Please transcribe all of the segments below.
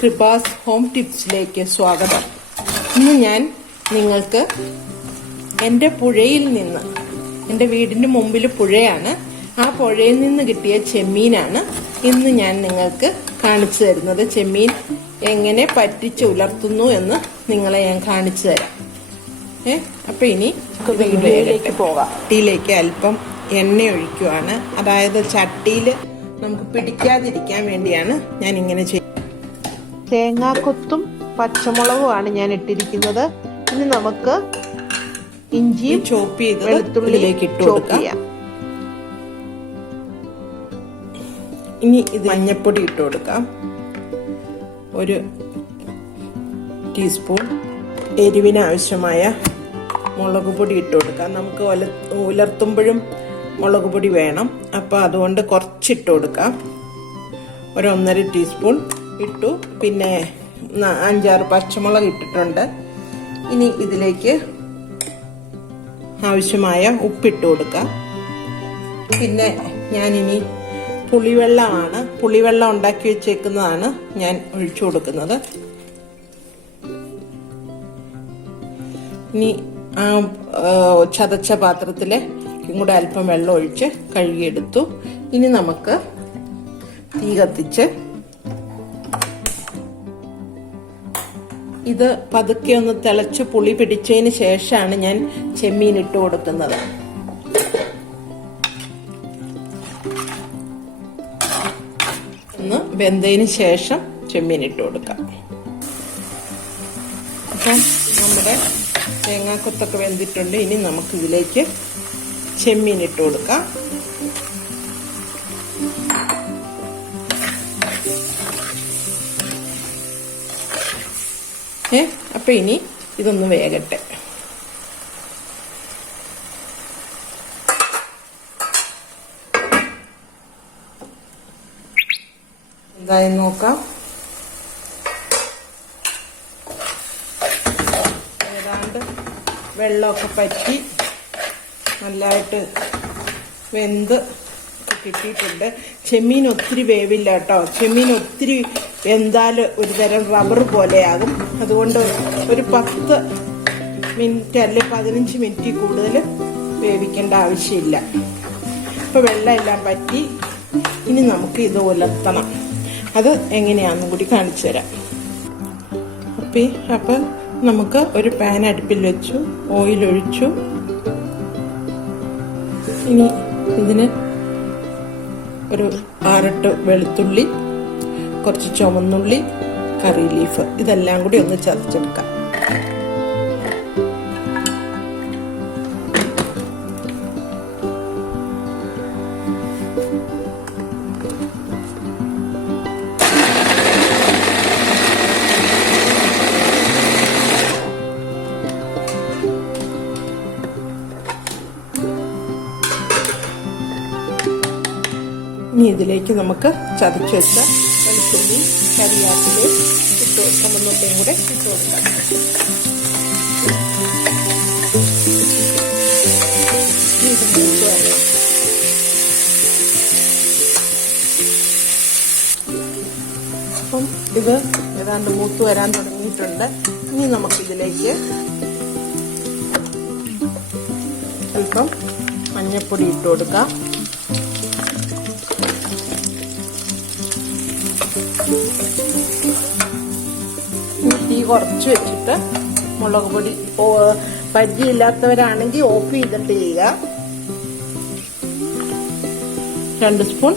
കൃപാസ് home ടിപ്സിലേക്ക് സ്വാഗതം. ഇന്ന് ഞാൻ നിങ്ങൾക്ക് എൻ്റെ പുഴയിൽ നിന്ന്, എൻ്റെ വീടിന് മുമ്പിൽ പുഴയാണ്, ആ പുഴയിൽ നിന്ന് കിട്ടിയ ചെമ്മീനാണ് ഇന്ന് ഞാൻ നിങ്ങൾക്ക് കാണിച്ചു തരുന്നത്. ചെമ്മീൻ എങ്ങനെ പറ്റിച്ച് ഉലർത്തുന്നു എന്ന് നിങ്ങളെ ഞാൻ കാണിച്ചു തരാം. അപ്പൊ ഇനി വീഡിയോയിലേക്ക് പോകാം. ചട്ടിയിലേക്ക് അല്പം എണ്ണ ഒഴിക്കുവാണ്. അതായത് ചട്ടിയിൽ നമുക്ക് പിടിക്കാതിരിക്കാൻ വേണ്ടിയാണ് ഞാൻ ഇങ്ങനെ ചെയ്യുന്നത്. തേങ്ങാക്കൊത്തും പച്ചമുളകുമാണ് ഞാൻ ഇട്ടിരിക്കുന്നത്. ഇനി നമുക്ക് ഇഞ്ചിയും ചോപ്പ് ചെയ്ത് വെളുത്തുള്ളിയിലേക്ക് ഇട്ട് കൊടുക്കാം. ഇനി ഇത് മഞ്ഞപ്പൊടി ഇട്ട് കൊടുക്കാം. 1 ടീസ്പൂൺ എരിവിന് ആവശ്യമായ മുളക് പൊടി ഇട്ട് കൊടുക്കാം. നമുക്ക് ഉലർത്തുമ്പോഴും മുളക് പൊടി വേണം, അപ്പോൾ അതുകൊണ്ട് കുറച്ചിട്ട് കൊടുക്കാം. 1.5 ടീസ്പൂൺ ഇട്ടു. പിന്നെ 5-6 പച്ചമുളക് ഇട്ടിട്ടുണ്ട്. ഇനി ഇതിലേക്ക് ആവശ്യമായ ഉപ്പിട്ട് കൊടുക്കാം. പിന്നെ ഞാനിനി പുളിവെള്ളം ഉണ്ടാക്കി വെച്ചേക്കുന്നതാണ് ഞാൻ ഒഴിച്ചു കൊടുക്കുന്നത്. ഇനി ആ ചതച്ച പാത്രത്തിലേക്കും കൂടെ അല്പം വെള്ളം ഒഴിച്ച് കഴുകിയെടുത്തു. ഇനി നമുക്ക് തീ കത്തിച്ച് ഇത് പതുക്കെ ഒന്ന് തിളച്ച് പുളി പിടിച്ചതിന് ശേഷമാണ് ഞാൻ ചെമ്മീൻ ഇട്ട് കൊടുക്കുന്നത്. ഒന്ന് വെന്തതിന് ശേഷം ചെമ്മീൻ ഇട്ട് കൊടുക്കാം. അപ്പം നമ്മുടെ തേങ്ങാക്കൊത്തൊക്കെ വെന്തിട്ടുണ്ട്. ഇനി നമുക്ക് ഇതിലേക്ക് ചെമ്മീൻ ഇട്ട് കൊടുക്കാം. അപ്പൊ ഇനി ഇതൊന്ന് വേകട്ടെ. എന്തായി നോക്കാം. ഏതാണ്ട് വെള്ളമൊക്കെ പറ്റി നല്ലതായിട്ട് വെന്ത് കിട്ടിയിട്ടുണ്ട്. ചെമ്മീൻ ഒത്തിരി വേവില്ല കേട്ടോ. ചെമ്മീൻ ഒത്തിരി വെന്താൽ ഒരു തരം റബ്ബർ പോലെയാകും. അതുകൊണ്ട് ഒരു 10 മിനിറ്റ് അല്ലെ 15 മിനിറ്റ് കൂടുതൽ വേവിക്കേണ്ട ആവശ്യമില്ല. ഇപ്പൊ വെള്ളം എല്ലാം പറ്റി. ഇനി നമുക്ക് ഇത് ഉലർത്തണം. അത് എങ്ങനെയാണെന്നും കൂടി കാണിച്ചു തരാം. അപ്പൊ നമുക്ക് ഒരു പാൻ അടുപ്പിൽ വെച്ചു, ഓയിൽ ഒഴിച്ചു. ഇനി ഇതിന് ഒരു 6-8 വെളുത്തുള്ളി, കുറച്ച് ചുവന്നുള്ളി, കറി ലീഫ്, ഇതെല്ലാം കൂടി ഒന്ന് ചതച്ചെടുക്കാം. ഇനി ഇതിലേക്ക് നമുക്ക് ചതച്ചു വെച്ച വെളുത്തുള്ളി, കറിവേപ്പില ഇട്ട് ചുമന്നുള്ളിയും കൂടെ ഇട്ട് കൊടുക്കാം. ഇത് മൂത്ത് വരണം. അപ്പം ഇത് ഏതാണ്ട് മൂത്ത് വരാൻ തുടങ്ങിയിട്ടുണ്ട്. ഇനി നമുക്കിതിലേക്ക് അല്പം മഞ്ഞപ്പൊടി ഇട്ട് കൊടുക്കാം. തീ കുറച്ച് വെച്ചിട്ട് മുളക് പൊടി പരിചയമില്ലാത്തവരാണെങ്കിൽ ഓഫ് ചെയ്തിട്ട് ചെയ്യുക. 2 സ്പൂൺ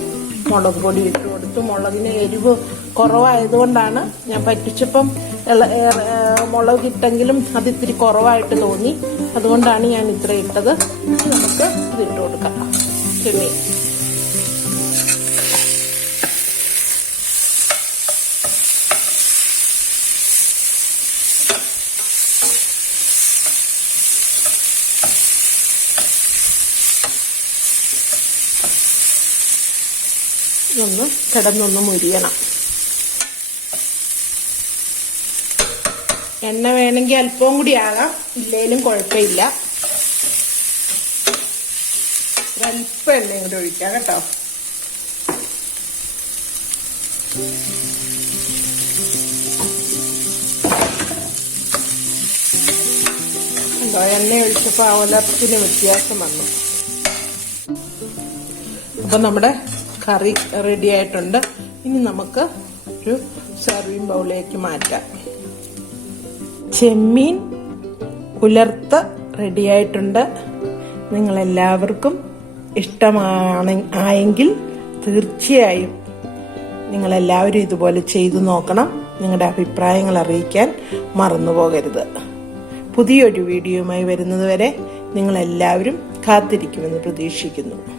മുളക് പൊടി ഇട്ട് കൊടുത്തു. മുളകിന് എരിവ് കുറവായതുകൊണ്ടാണ് ഞാൻ പറ്റിച്ചപ്പം മുളക് ഇട്ടെങ്കിലും അത് ഇത്തിരി കുറവായിട്ട് തോന്നി. അതുകൊണ്ടാണ് ഞാൻ ഇത്ര ഇട്ടത്. നമുക്ക് ഇതിട്ട് കൊടുക്കാം. ചെമ്മീൻ ഇതൊന്ന് കിടന്നൊന്ന് മുരിയണം. എണ്ണ വേണമെങ്കിൽ അല്പവും കൂടി ആകാം, ഇല്ലേലും കുഴപ്പമില്ല. അല്പം എണ്ണയും കൂടെ ഒഴിക്കാം കേട്ടോ. എണ്ണ ഒഴിച്ചപ്പോൾ ആ ഉലർത്തിന് വ്യത്യാസം വന്നു. അപ്പൊ നമ്മുടെ കറി റെഡി ആയിട്ടുണ്ട്. ഇനി നമുക്ക് ഒരു സർവിങ് ബൗളിലേക്ക് മാറ്റാം. ചെമ്മീൻ ഉലർത്ത റെഡി ആയിട്ടുണ്ട്. നിങ്ങളെല്ലാവർക്കും ഇഷ്ടമായെങ്കിൽ തീർച്ചയായും നിങ്ങളെല്ലാവരും ഇതുപോലെ ചെയ്തു നോക്കണം. നിങ്ങളുടെ അഭിപ്രായങ്ങൾ അറിയിക്കാൻ മറന്നു പോകരുത്. പുതിയൊരു വീഡിയോയുമായി വരുന്നതുവരെ നിങ്ങളെല്ലാവരും കാത്തിരിക്കുമെന്ന് പ്രതീക്ഷിക്കുന്നു.